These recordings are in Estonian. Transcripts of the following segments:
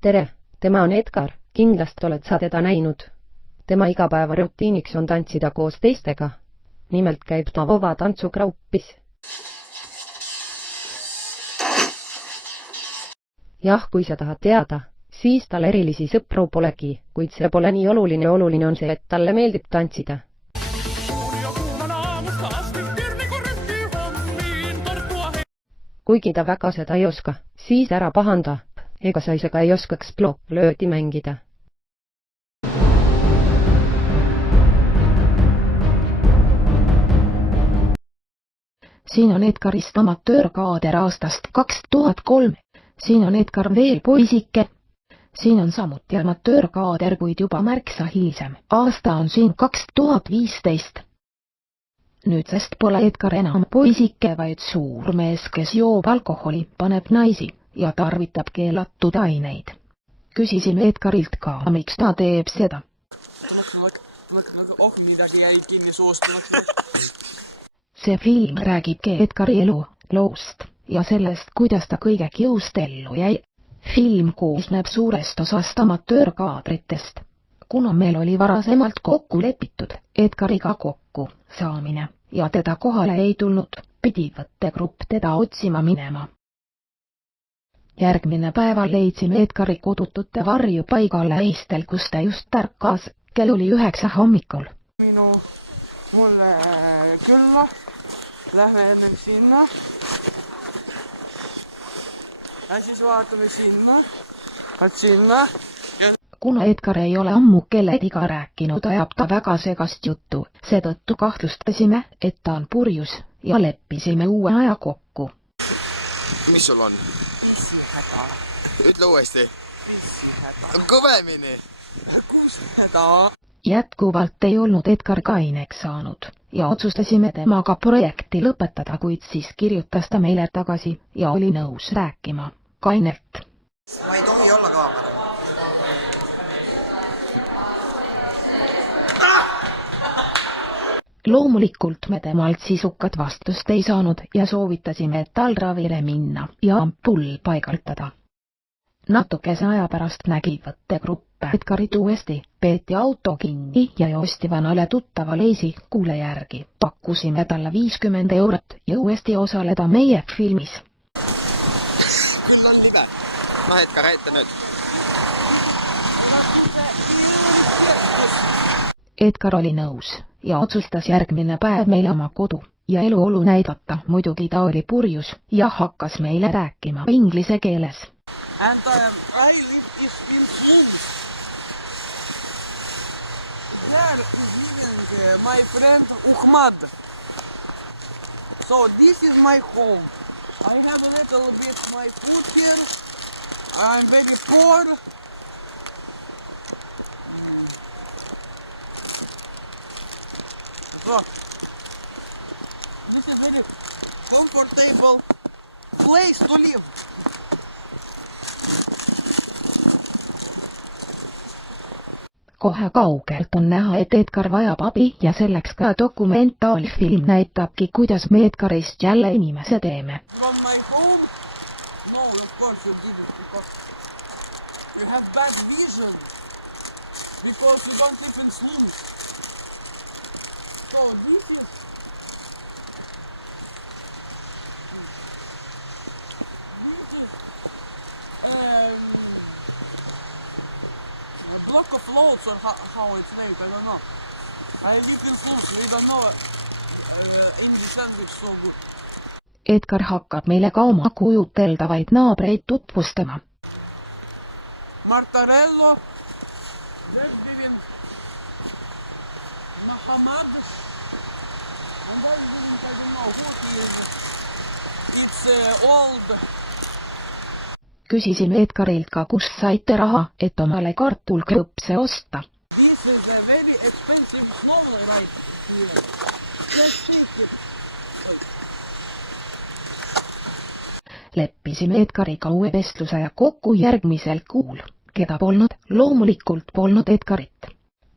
Tere, tema on Edgar, kindlasti oled sa teda näinud. Tema igapäevarutiiniks on tantsida koos teistega. Nimelt käib ta Vova tantsukraupis. Jah, kui sa tahad teada, siis tal erilisi sõpru polegi, kuid see pole nii oluline, oluline on see, et talle meeldib tantsida. Kuigi ta väga seda ei oska, siis ära pahanda, ega sa isegi ei oskaks blöödi mängida. Siin on Edgarist amatöörkaader aastast 2003. Siin on Edgar veel poisike. Siin on samuti amatöörkaader, kuid juba märksa hilisem. Aasta on siin 2015. Nüüdsest pole Edgar enam poisike, vaid suur mees, kes joob alkoholi, paneb naisi ja tarvitab keelatud aineid. Küsisime Edgarilt ka, miks ta teeb seda. See film räägibki Edgari elu loost ja sellest, kuidas ta kõige kiust ellu jäi. Film koosneb suurest osast amatöörkaadritest. Kuna meil oli varasemalt kokku lepitud Edgariga kokku saamine ja teda kohale ei tulnud, pidi võttegrupp teda otsima minema. Järgmine päeval leidsime Edgari kodutute varjupaigale Eistel, kus ta just tärkas, kell oli 9 hommikul. Mulle külla, lähme ennem sinna ja siis vaatame sinna. Kuna Edgar ei ole ammu kellediga rääkinud, ajab ta väga segast juttu, seetõttu kahtlustasime, et ta on purjus ja leppisime uue aja kokku. Mis sul on? Pissihäda. Ütle uuesti. Pissihäda. Kõvemini. Kushäda. Jätkuvalt ei olnud Edgar kaineks saanud ja otsustasime temaga projekti lõpetada, kuid siis kirjutas ta meile tagasi ja oli nõus rääkima kainelt. Ma ei tohi olla kaamera. Loomulikult me temalt sisukat vastust ei saanud ja soovitasime tal ravile minna ja ampull paigaldada. Natukese aja pärast nägi võttegrupp Edgarit uuesti, peeti auto kinni ja joosti vanale tuttavale esikuule järgi. Pakkusime talle 50 eurot ja uuesti osaleda meie filmis. Küll on libe. Ma Edgar, ette nüüd. Edgar oli nõus ja otsustas järgmine päev meile oma kodu ja eluolu näidata. Muidugi ta oli purjus ja hakkas meile rääkima inglise keeles. And I live in Slums. There is living my friend Uhmad. So this is my home. I have a little bit my food here. I'm very poor. So this is very comfortable place to live. Kohe kaugelt on näha, et Edgar vajab abi ja selleks ka dokumentaalfilm näitabki, kuidas me Edgarist jälle inimese teeme. From my home? No, of course you didn't, because you have bad vision. Because you don't live in slums. So this is a block of loads, or how it's named, I don't know. I live in slums, we don't know English language so good. Edgar hakkab meile ka oma kujuteldavaid naabreid tutvustama. Martarello, Zedvin, Mahamad, and I don't know who he is. It's old. Küsisime Edgarilt ka, kust saite raha, et omale kartulkrõpse osta. This is a very expensive snow right here. Just take it. Leppisime Edgariga uue vestluse ja kokku järgmisel kuul, keda polnud, loomulikult polnud Edgarit.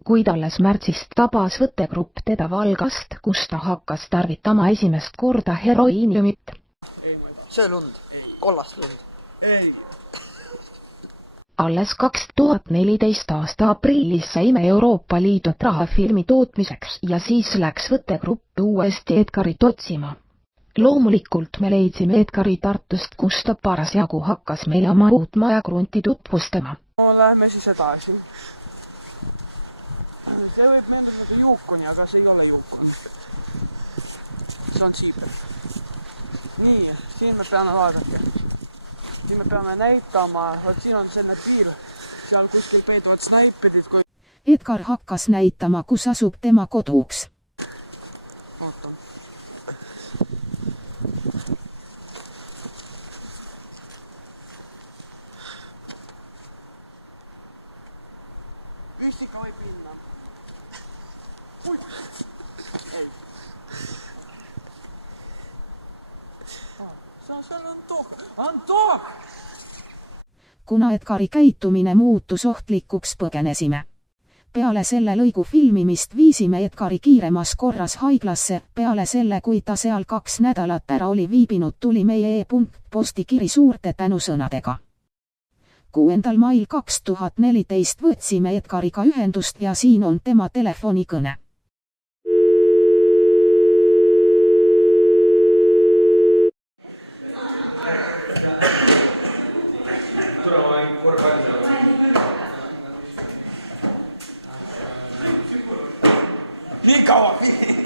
Kuid alles märtsist tabas võttegrupp teda Valgast, kus ta hakkas tarvitama esimest korda heroiiniumit. Söö lund, kollast lund. Ei. alles 2014 aasta aprillis saime Euroopa Liidult raha filmi tootmiseks ja siis läks võttegrupp uuesti Edgarit otsima. Loomulikult me leidsime Edgari Tartust, kus ta parasjagu hakkas meile oma uut majakrunti tutvustama. Lähme siis edasi. See võib meenutada juukoni, aga see ei ole juukon. See on siiber. Nii, siin me peame vaadake. Siin me peame näitama, siin on selline piir, seal kuskil peeduvad snaiperid. Edgar hakkas näitama, kus asub tema koduks. Oota. Püstika võib minna. Ui. Ei. See on Antok! Kuna Edgari käitumine muutus ohtlikuks, põgenesime. Peale selle lõigu filmimist viisime Edgari kiiremas korras haiglasse, peale selle, kui ta seal 2 nädalat ära oli viibinud, tuli meie e-posti kiri suurte tänusõnadega. 6. mail 2014 võtsime Edgariga ühendust ja siin on tema telefonikõne. Nii kaua filmi.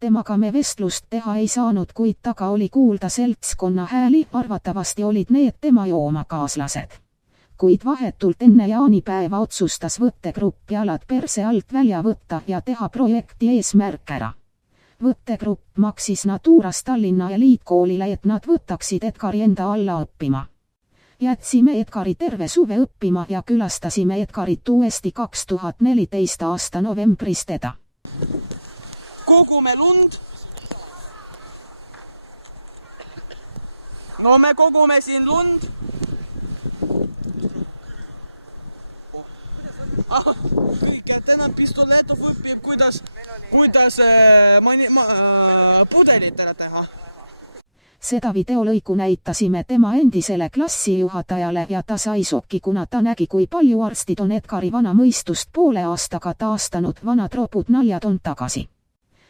Temaga me vestlust teha ei saanud, kuid taga oli kuulda seltskonna hääli, arvatavasti olid need tema joomakaaslased. Kuid vahetult enne jaanipäeva otsustas võttegrupp jalad perse alt välja võtta ja teha projekti eesmärk ära. Võttegrupp maksis Naturas Tallinna Eliitkoolile, et nad võtaksid Edgari enda alla õppima. Jätsime Edgari terve suve õppima ja külastasime Edgarit uuesti 2014 aasta novembris teda. Kogume lund. No me kogume siin lund. Kõik, et enam pistoletov õpib, kuidas pudelitele teha. Seda videolõiku näitasime tema endisele klassijuhatajale ja ta sai šokki, kuna ta nägi, kui palju arstid on Edgari vana mõistust poole aastaga taastanud, vanad ropud naljad on tagasi.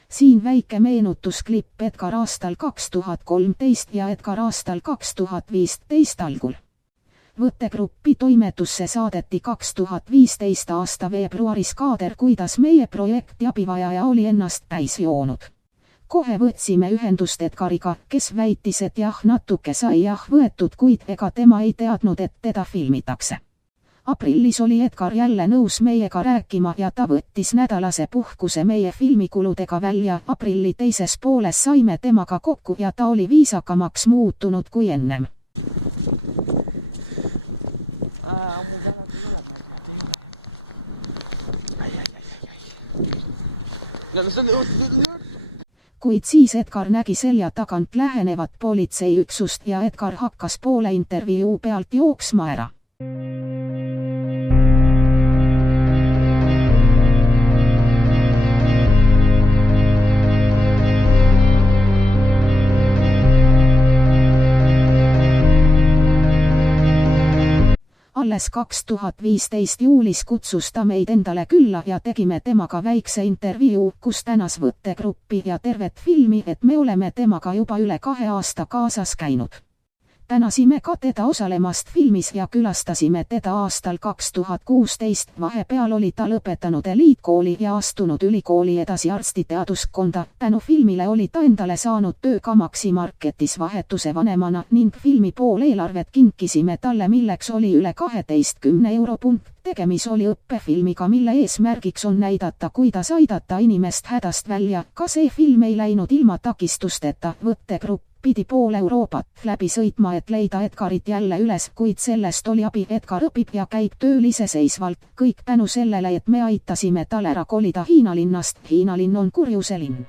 Siin väike meenutusklipp Edgar aastal 2013 ja Edgar aastal 2015 algul. Võttegruppi toimetusse saadeti 2015 aasta veebruaris kaader, kuidas meie projekti abivajaja oli ennast täis joonud. Kohe võtsime ühendust Edgariga, kes väitis, et jah, natuke sai võetud, kuid ega tema ei teadnud, et teda filmitakse. Aprillis oli Edgar jälle nõus meiega rääkima ja ta võttis nädalase puhkuse meie filmikuludega välja. Aprilli teises pooles saime temaga kokku ja ta oli viisakamaks muutunud kui ennem. Kuid siis Edgar nägi selja tagant lähenevat politseiüksust ja Edgar hakkas poole intervjuu pealt jooksma ära. Alles 2015 juulis kutsus ta meid endale külla ja tegime temaga väikse intervjuu, kus tänas võttegruppi ja tervet filmi, et me oleme temaga juba üle 2 aasta kaasas käinud. Tänasime ka teda osalemast filmis ja külastasime teda aastal 2016. Vahepeal oli ta lõpetanud eliitkooli ja astunud ülikooli edasi arstiteaduskonda. Tänu filmile oli ta endale saanud töö ka Maxi Marketis vahetuse vanemana ning filmi pool eelarvet kinkisime talle, milleks oli üle 12 €. Tegemis oli õppefilmiga, mille eesmärgiks on näidata, kuidas aidata inimest hädast välja. Ka see film ei läinud ilma takistusteta. Võttegrupp pidi pool Euroopat läbi sõitma, et leida Edgarit jälle üles, kuid sellest oli abi. Edgar õpib ja käib tööl iseseisvalt. Kõik tänu sellele, et me aitasime tal ära kolida Hiina linnast. Hiina linn on kurjuse linn.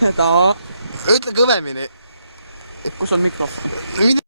Ta. Ütle kõvemini. Kus on mikrofon?